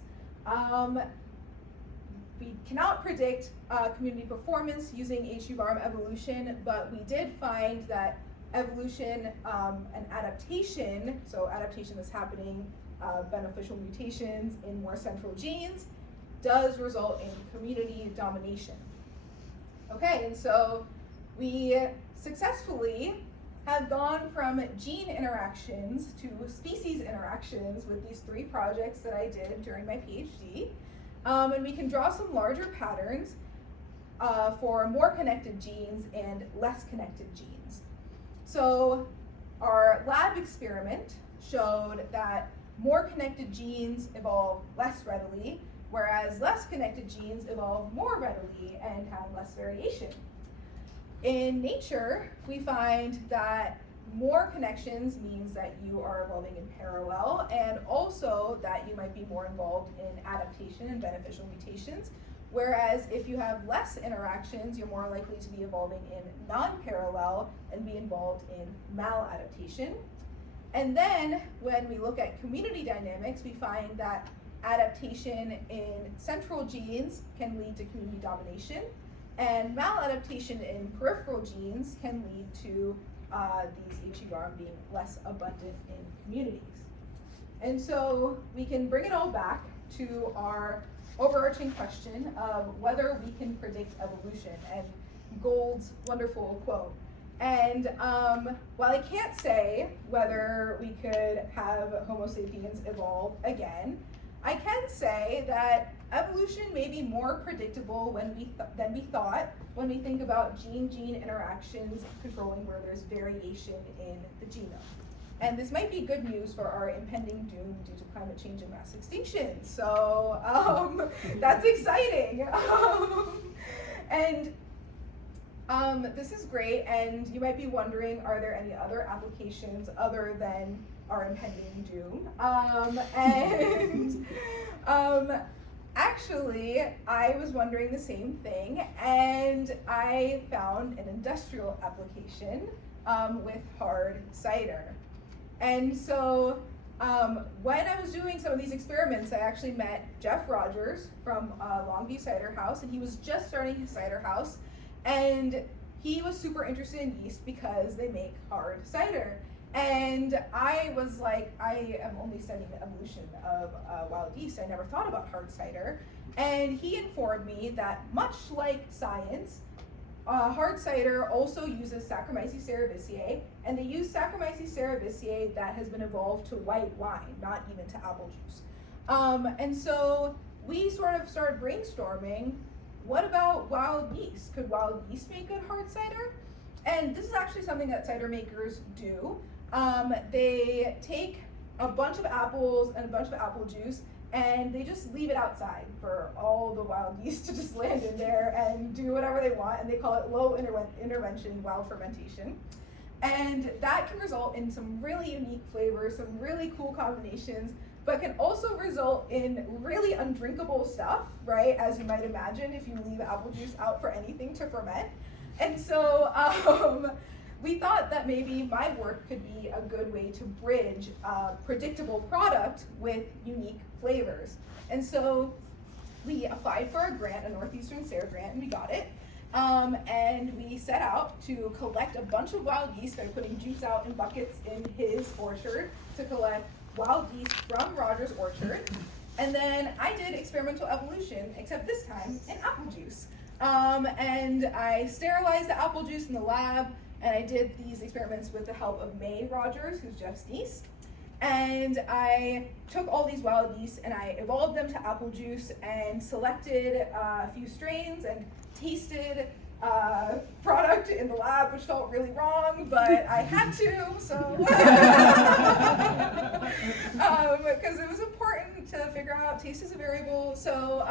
We cannot predict community performance using H. uvarum evolution, but we did find that evolution and adaptation, so adaptation that's happening, beneficial mutations in more central genes, does result in community domination. Okay, and so we successfully have gone from gene interactions to species interactions with these 3 projects that I did during my PhD. And we can draw some larger patterns for more connected genes and less connected genes. So our lab experiment showed that more connected genes evolve less readily, whereas less connected genes evolve more readily and have less variation. In nature, we find that more connections means that you are evolving in parallel, and also that you might be more involved in adaptation and beneficial mutations, whereas if you have less interactions, you're more likely to be evolving in non-parallel and be involved in maladaptation. And then when we look at community dynamics, we find that adaptation in central genes can lead to community domination, and maladaptation in peripheral genes can lead to these H. uvarum being less abundant in communities. And so we can bring it all back to our overarching question of whether we can predict evolution, and Gould's wonderful quote. And while I can't say whether we could have Homo sapiens evolve again, I can say that evolution may be more predictable than we thought when we think about gene-gene interactions controlling where there's variation in the genome. And this might be good news for our impending doom due to climate change and mass extinction. So that's exciting. And This is great, and you might be wondering, are there any other applications other than our impending doom? Actually, I was wondering the same thing, and I found an industrial application with hard cider. And so when I was doing some of these experiments, I actually met Jeff Rogers from Longview Cider House, and he was just starting his cider house, and he was super interested in yeast because they make hard cider. And I was like, I am only studying the evolution of wild yeast. I never thought about hard cider. And he informed me that much like science, hard cider also uses Saccharomyces cerevisiae, and they use Saccharomyces cerevisiae that has been evolved to white wine, not even to apple juice. And so we sort of started brainstorming, what about wild yeast? Could wild yeast make good hard cider? And this is actually something that cider makers do. They take a bunch of apples and a bunch of apple juice, and they just leave it outside for all the wild yeast to just land in there and do whatever they want, and they call it low intervention wild fermentation. And that can result in some really unique flavors, some really cool combinations, but can also result in really undrinkable stuff, right? As you might imagine if you leave apple juice out for anything to ferment. And so we thought that maybe my work could be a good way to bridge a predictable product with unique flavors. And so we applied for a grant, a Northeastern SARE grant, and we got it. And we set out to collect a bunch of wild yeast by putting juice out in buckets in his orchard to collect wild yeast from Roger's orchard. And then I did experimental evolution, except this time in apple juice. And I sterilized the apple juice in the lab, and I did these experiments with the help of May Rogers, who's Jeff's niece. And I took all these wild yeast and I evolved them to apple juice and selected a few strains and tasted product in the lab, which felt really wrong, but I had to, so because it was important to figure out taste is a variable. So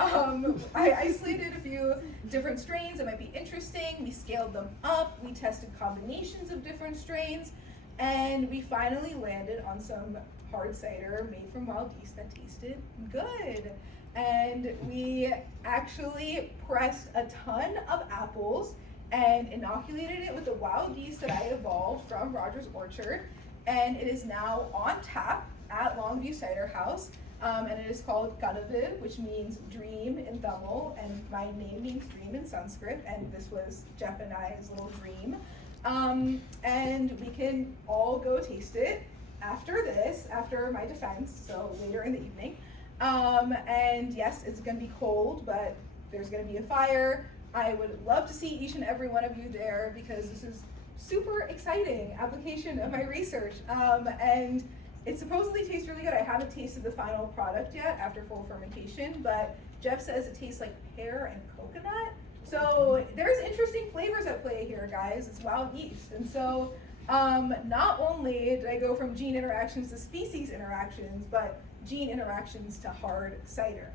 I isolated a few different strains that might be interesting. We scaled them up. We tested combinations of different strains, and we finally landed on some hard cider made from wild yeast that tasted good. And we actually pressed a ton of apples and inoculated it with the wild yeast that I evolved from Roger's orchard. And it is now on tap at Longview Cider House. And it is called Gadavid, which means dream in Tamil, and my name means dream in Sanskrit, and this was Jeff and I's little dream. And we can all go taste it after this, after my defense, so later in the evening. And yes, it's gonna be cold, but there's gonna be a fire. I would love to see each and every one of you there because this is super exciting application of my research. And it supposedly tastes really good. I haven't tasted the final product yet after full fermentation, but Jeff says it tastes like pear and coconut. So there's interesting flavors at play here, guys. It's wild yeast. And so not only did I go from gene interactions to species interactions, but gene interactions to hard cider.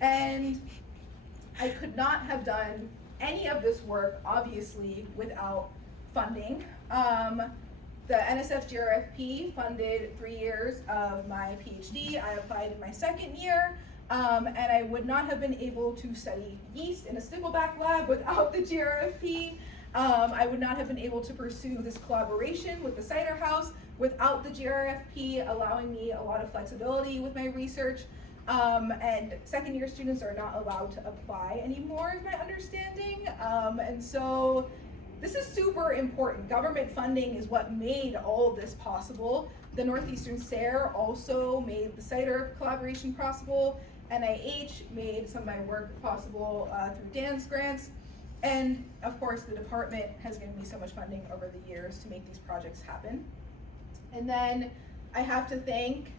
And I could not have done any of this work, obviously, without funding. The NSF GRFP funded 3 years of my PhD. I applied in my second year, and I would not have been able to study yeast in a stickleback lab without the GRFP. I would not have been able to pursue this collaboration with the Cider House without the GRFP, allowing me a lot of flexibility with my research. And second year students are not allowed to apply anymore, is my understanding. And so this is super important. Government funding is what made all of this possible. The Northeastern SARE also made the cider collaboration possible. NIH made some of my work possible through Dan's grants. And of course, the department has given me so much funding over the years to make these projects happen. And then I have to thank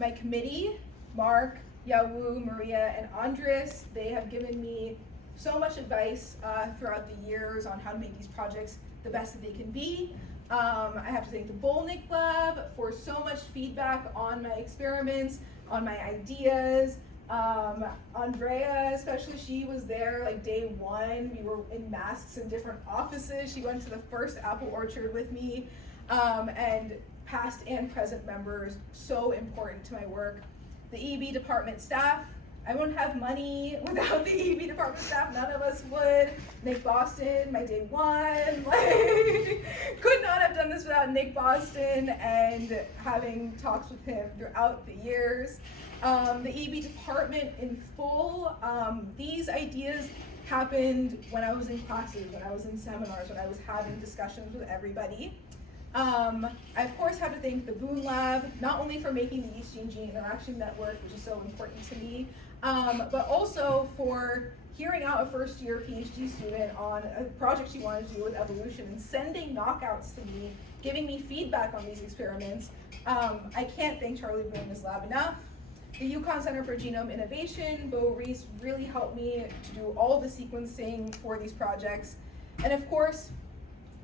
my committee, Mark, Yawu, Maria, and Andres. They have given me so much advice throughout the years on how to make these projects the best that they can be. I have to thank the Bolnick Lab for so much feedback on my experiments, on my ideas. Andrea, especially, she was there like day one. We were in masks in different offices. She went to the first apple orchard with me. And past and present members, so important to my work. The EB department staff, I wouldn't have money without the EB department staff, none of us would. Nick Boston, my day one, like, could not have done this without Nick Boston and having talks with him throughout the years. The EB department in full, these ideas happened when I was in classes, when I was in seminars, when I was having discussions with everybody. I of course have to thank the Boone Lab, not only for making the Yeast Gene Interaction Network, which is so important to me, but also for hearing out a first year Ph.D. student on a project she wanted to do with evolution and sending knockouts to me, giving me feedback on these experiments. I can't thank Charlie Boone and his lab enough. The Yukon Center for Genome Innovation, Bo Reese, really helped me to do all the sequencing for these projects. And of course,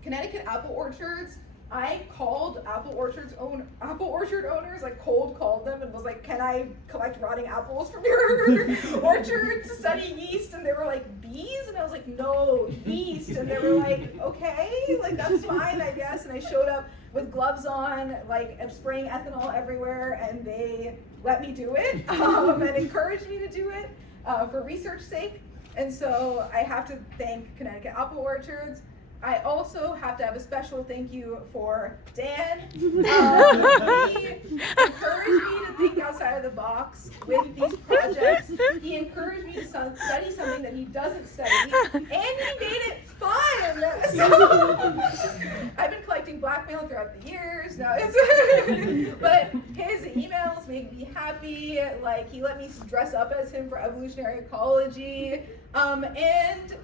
Connecticut Apple Orchards, I called apple orchard owners, like cold called them and was like, can I collect rotting apples from your orchard to study yeast? And they were like, bees? And I was like, no, yeast. And they were like, okay, like that's fine, I guess. And I showed up with gloves on, like spraying ethanol everywhere, and they let me do it and encouraged me to do it for research sake. And so I have to thank Connecticut Apple Orchards. I also have to have a special thank you for Dan. He encouraged me to think outside of the box with these projects. He encouraged me to study something that he doesn't study, and he made it fun. So I've been collecting blackmail throughout the years. No, but his emails make me happy. Like, he let me dress up as him for evolutionary ecology, and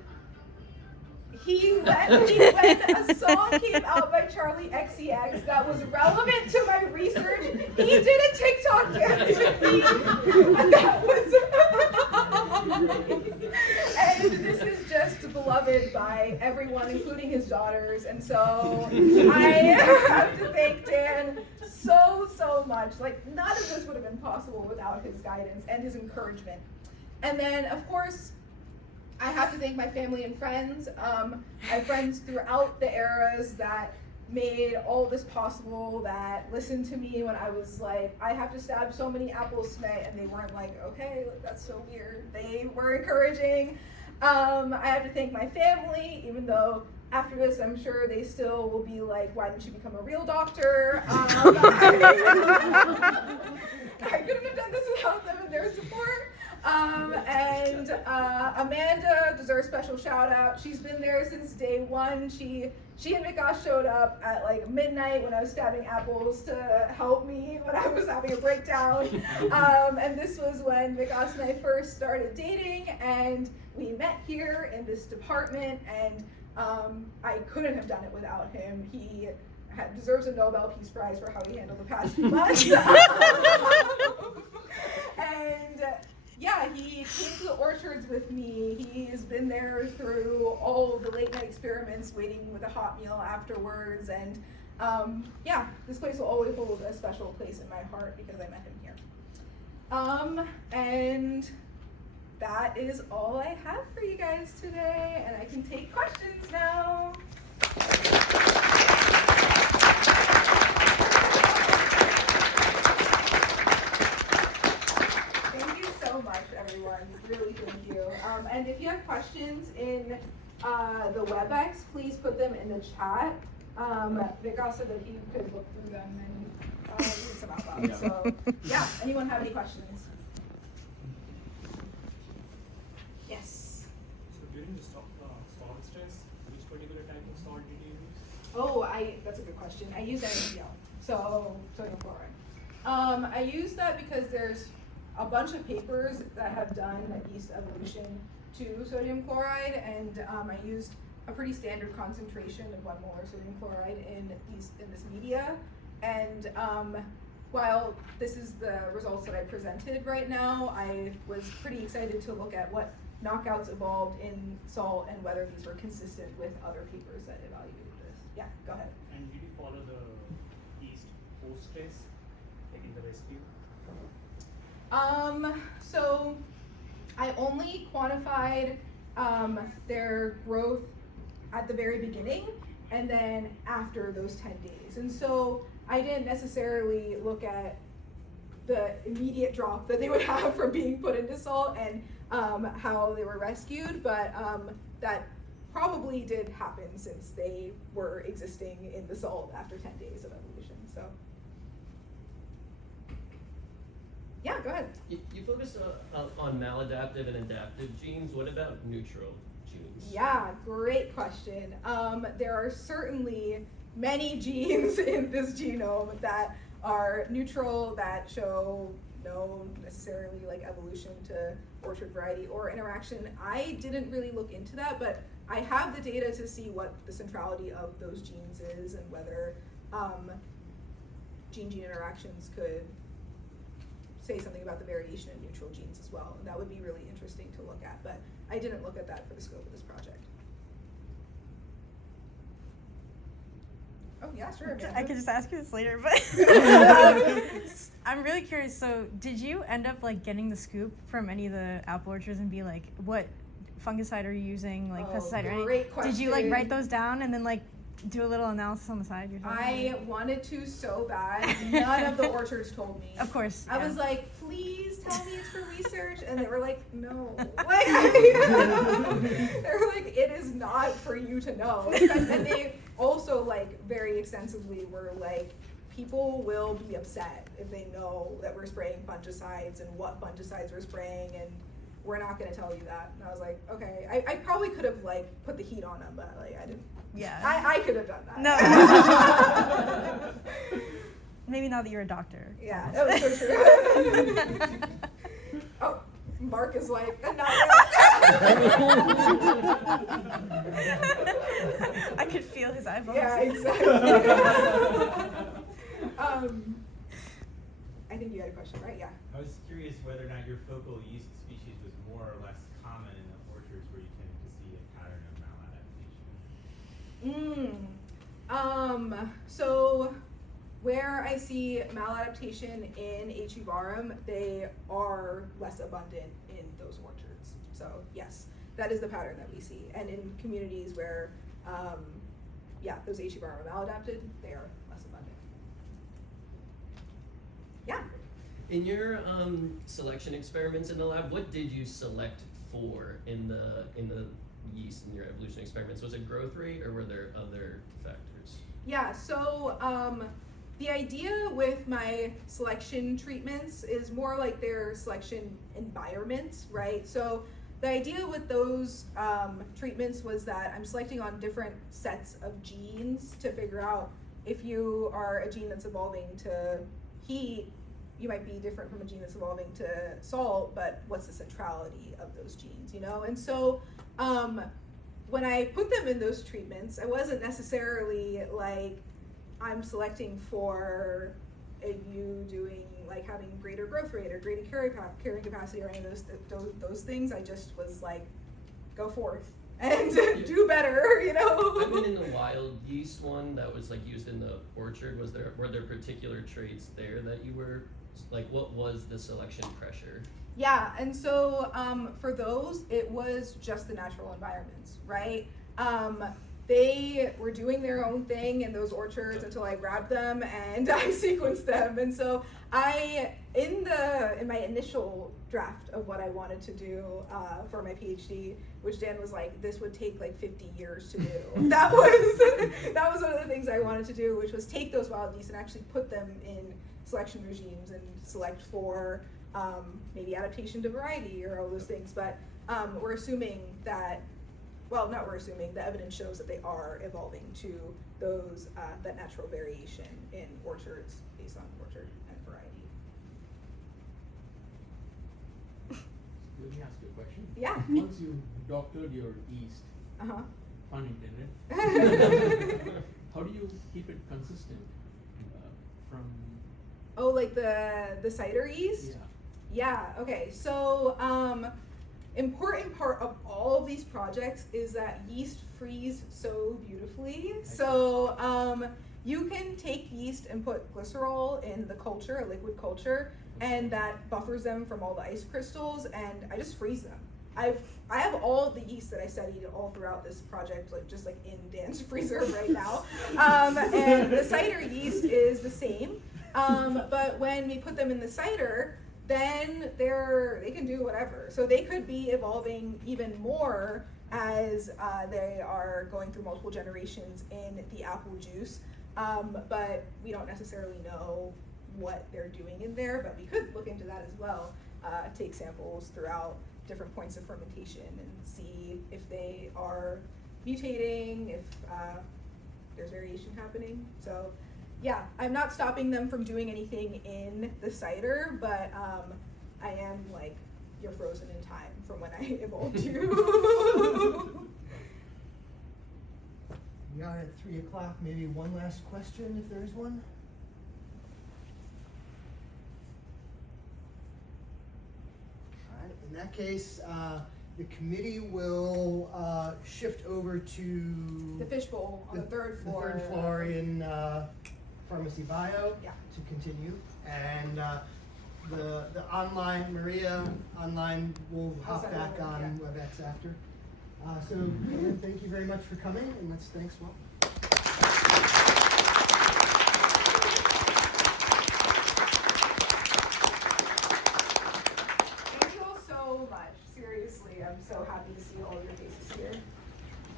he let me, when a song came out by Charlie XCX that was relevant to my research, he did a TikTok dance with me. And that was, and this is just beloved by everyone, including his daughters. And so I have to thank Dan so much. Like, none of this would have been possible without his guidance and his encouragement. And then, of course, I have to thank my family and friends. I have friends throughout the eras that made all this possible, that listened to me when I was like, I have to stab so many apples tonight, and they weren't like, okay, that's so weird. They were encouraging. I have to thank my family, even though after this, I'm sure they still will be like, why didn't you become a real doctor? I couldn't have done this without them and their support. And Amanda deserves a special shout out. She's been there since day one. She and Vikas showed up at like midnight when I was stabbing apples to help me when I was having a breakdown. And this was when Vikas and I first started dating, and we met here in this department, and I couldn't have done it without him. He deserves a Nobel Peace Prize for how he handled the past few months. And yeah, he came to the orchards with me. He's been there through all the late night experiments, waiting with a hot meal afterwards. And yeah, this place will always hold a special place in my heart because I met him here. And that is all I have for you guys today. And I can take questions now. Everyone, really thank you. And if you have questions in the WebEx, please put them in the chat. Vikas said that he could look through them and read some out loud. Yeah. So yeah, anyone have any questions? Yes. So during the salt stress, which particular type of salt did you use? Oh, that's a good question. I use NaCl, so sodium chloride. I use that because there's a bunch of papers that have done yeast evolution to sodium chloride, and I used a pretty standard concentration of 1 molar sodium chloride in this media. And while this is the results that I presented right now, I was pretty excited to look at what knockouts evolved in salt and whether these were consistent with other papers that evaluated this. Yeah, go ahead. And did you follow the yeast post stress, like in the recipe? So I only quantified their growth at the very beginning and then after those 10 days. And so I didn't necessarily look at the immediate drop that they would have from being put into salt and how they were rescued, but that probably did happen since they were existing in the salt after 10 days of evolution. So yeah, go ahead. You focus on maladaptive and adaptive genes. What about neutral genes? Yeah, great question. There are certainly many genes in this genome that are neutral, that show no necessarily like evolution to orchard variety or interaction. I didn't really look into that, but I have the data to see what the centrality of those genes is and whether gene-gene interactions could say something about the variation in neutral genes as well. And that would be really interesting to look at, but I didn't look at that for the scope of this project. Oh yeah, sure. Amanda. I could just ask you this later, but I'm really curious. So did you end up like getting the scoop from any of the apple orchards and be like, what fungicide are you using, like pesticide or anything? Great question. Did you like write those down and then like do a little analysis on the side yourself? I wanted to so bad. None of the orchards told me. Of course. I yeah. was like, please tell me it's for research, and they were like, no. Like, they were like, it is not for you to know. And they also like very extensively were like, people will be upset if they know that we're spraying fungicides and what fungicides we're spraying, and we're not going to tell you that. And I was like, okay. I probably could have like put the heat on them, but like I didn't. Yeah. I could have done that. No. Maybe now that you're a doctor. Yeah, that was so true. Oh, Mark is like, not yet. I could feel his eyeballs. Yeah, exactly. I think you had a question, right? Yeah. I was curious whether or not your focal yeast species was more or less common in the orchards where you tended to see a pattern of maladaptation. So where I see maladaptation in H. ubarum, they are less abundant in those orchards. So yes, that is the pattern that we see. And in communities where, those H. ubarum are maladapted, they are less abundant. Yeah. In your selection experiments in the lab, what did you select for in the yeast in your evolution experiments? Was it growth rate or were there other factors? Yeah, so the idea with my selection treatments is more like their selection environments, right? So the idea with those treatments was that I'm selecting on different sets of genes to figure out if you are a gene that's evolving to heat, you might be different from a gene that's evolving to salt, but what's the centrality of those genes, you know? And so when I put them in those treatments, I wasn't necessarily like, I'm selecting for you doing like having greater growth rate or greater carrying capacity or any of those things. I just was like, go forth and do better, you know? I mean, in the wild yeast one that was like used in the orchard, were there particular traits there that you were like, what was the selection pressure? Yeah, and so for those, it was just the natural environments, right? They were doing their own thing in those orchards until I grabbed them and I sequenced them. And so in my initial draft of what I wanted to do for my PhD, which Dan was like, this would take like 50 years to do. That was one of the things I wanted to do, which was take those wild yeast and actually put them in selection regimes and select for maybe adaptation to variety or all those things. But we're assuming that, well, not we're assuming, the evidence shows that they are evolving to those, that natural variation in orchards based on orchard and variety. Let me ask you a question. Yeah. Once you doctored your yeast, Uh-huh. pun intended, how do you keep it consistent from? Oh, like the cider yeast? Yeah. Yeah, okay. So important part of all of these projects is that yeast freeze so beautifully. So you can take yeast and put glycerol in the culture, a liquid culture, and that buffers them from all the ice crystals, and I just freeze them. I have all the yeast that I studied all throughout this project, like just like in Dan's freezer right now. And the cider yeast is the same, but when we put them in the cider, then they can do whatever. So they could be evolving even more as they are going through multiple generations in the apple juice. But we don't necessarily know what they're doing in there, but we could look into that as well. Take samples throughout different points of fermentation and see if they are mutating, if there's variation happening. So yeah, I'm not stopping them from doing anything in the cider, but I am like, you're frozen in time from when I evolved you. We are at 3 o'clock. Maybe one last question, if there is one. All right. In that case, the committee will shift over to The fishbowl on the third floor. The third floor in Pharmacy Bio Yeah. to continue, and the online Maria online will I'll hop send it back over, on yeah. WebEx after. So again, thank you very much for coming, and let's thank Swapna. Thank you all so much. Seriously, I'm so happy to see all your faces here.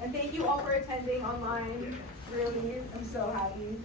And thank you all for attending online. Really, I'm so happy.